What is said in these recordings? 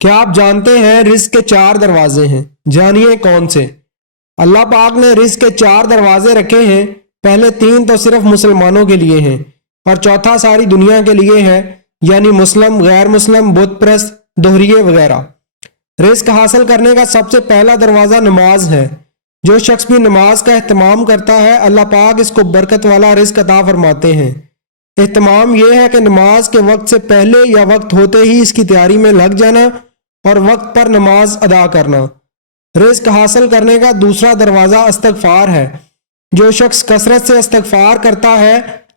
کیا آپ جانتے ہیں رزق کے 4 دروازے ہیں؟ جانیے کون سے۔ اللہ پاک نے رزق کے 4 دروازے رکھے ہیں۔ پہلے 3 تو صرف مسلمانوں کے لیے ہیں اور چوتھا ساری دنیا کے لیے ہے، یعنی مسلم، غیر مسلم، بت پرست، دوہریے وغیرہ۔ رزق حاصل کرنے کا سب سے پہلا دروازہ نماز ہے۔ جو شخص بھی نماز کا اہتمام کرتا ہے اللہ پاک اس کو برکت والا رزق عطا فرماتے ہیں۔ اہتمام یہ ہے کہ نماز کے وقت سے پہلے یا وقت ہوتے ہی اس کی تیاری میں لگ جانا اور وقت پر نماز ادا کرنا۔ رزق حاصل کرنے کا دوسرا دروازہ استغفار ہے۔ جو شخص کثرت سے استغفار کرتا ہے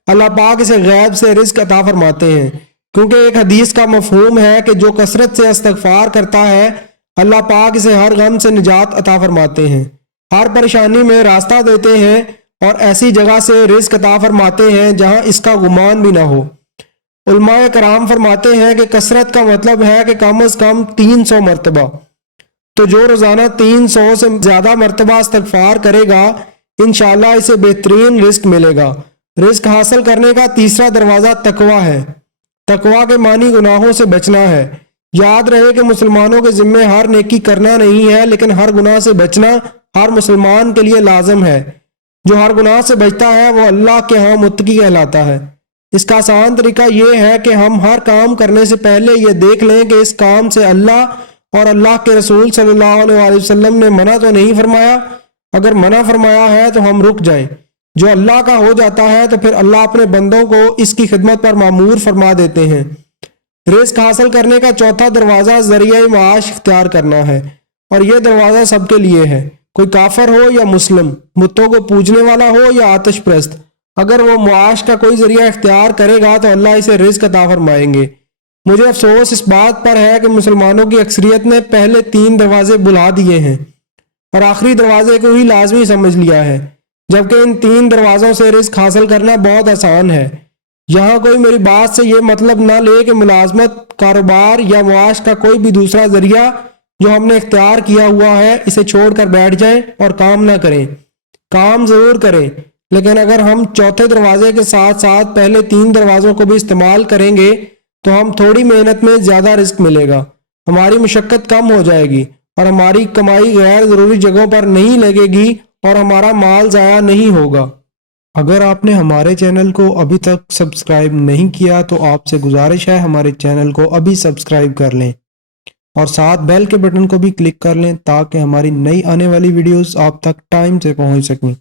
اللہ پاک اسے غیب سے رزق عطا فرماتے ہیں، کیونکہ ایک حدیث کا مفہوم ہے کہ جو کثرت سے استغفار کرتا ہے اللہ پاک اسے ہر غم سے نجات عطا فرماتے ہیں، ہر پریشانی میں راستہ دیتے ہیں اور ایسی جگہ سے رزق عطا فرماتے ہیں جہاں اس کا گمان بھی نہ ہو۔ علماء کرام فرماتے ہیں کہ کثرت کا مطلب ہے کہ کم از کم 300 مرتبہ۔ تو جو روزانہ 300 سے زیادہ مرتبہ استغفار کرے گا انشاءاللہ اسے بہترین رزق ملے گا۔ رزق حاصل کرنے کا تیسرا دروازہ تقوی ہے۔ تقوی کے معنی گناہوں سے بچنا ہے۔ یاد رہے کہ مسلمانوں کے ذمے ہر نیکی کرنا نہیں ہے، لیکن ہر گناہ سے بچنا ہر مسلمان کے لیے لازم ہے۔ جو ہر گناہ سے بچتا ہے وہ اللہ کے ہاں متقی کہلاتا ہے۔ اس کا آسان طریقہ یہ ہے کہ ہم ہر کام کرنے سے پہلے یہ دیکھ لیں کہ اس کام سے اللہ اور اللہ کے رسول صلی اللہ علیہ وسلم نے منع تو نہیں فرمایا۔ اگر منع فرمایا ہے تو ہم رک جائیں۔ جو اللہ کا ہو جاتا ہے تو پھر اللہ اپنے بندوں کو اس کی خدمت پر مامور فرما دیتے ہیں۔ رزق حاصل کرنے کا چوتھا دروازہ ذریعہ معاش اختیار کرنا ہے، اور یہ دروازہ سب کے لیے ہے، کوئی کافر ہو یا مسلم، بتوں کو پوجنے والا ہو یا آتش پرست۔ اگر وہ معاش کا کوئی ذریعہ اختیار کرے گا تو اللہ اسے رزق عطا فرمائیں گے۔ مجھے افسوس اس بات پر ہے کہ مسلمانوں کی اکثریت نے پہلے 3 دروازے بھلا دیے ہیں اور آخری دروازے کو ہی لازمی سمجھ لیا ہے، جبکہ ان 3 دروازوں سے رزق حاصل کرنا بہت آسان ہے۔ یہاں کوئی میری بات سے یہ مطلب نہ لے کہ ملازمت، کاروبار یا معاش کا کوئی بھی دوسرا ذریعہ جو ہم نے اختیار کیا ہوا ہے اسے چھوڑ کر بیٹھ جائیں اور کام نہ کریں۔ کام ضرور کریں، لیکن اگر ہم چوتھے دروازے کے ساتھ ساتھ پہلے 3 دروازوں کو بھی استعمال کریں گے تو ہم تھوڑی محنت میں زیادہ رزق ملے گا، ہماری مشقت کم ہو جائے گی اور ہماری کمائی غیر ضروری جگہوں پر نہیں لگے گی اور ہمارا مال ضائع نہیں ہوگا۔ اگر آپ نے ہمارے چینل کو ابھی تک سبسکرائب نہیں کیا تو آپ سے گزارش ہے ہمارے چینل کو ابھی سبسکرائب کر لیں اور ساتھ بیل کے بٹن کو بھی کلک کر لیں تاکہ ہماری نئی آنے والی ویڈیوز آپ تک ٹائم سے پہنچ سکیں۔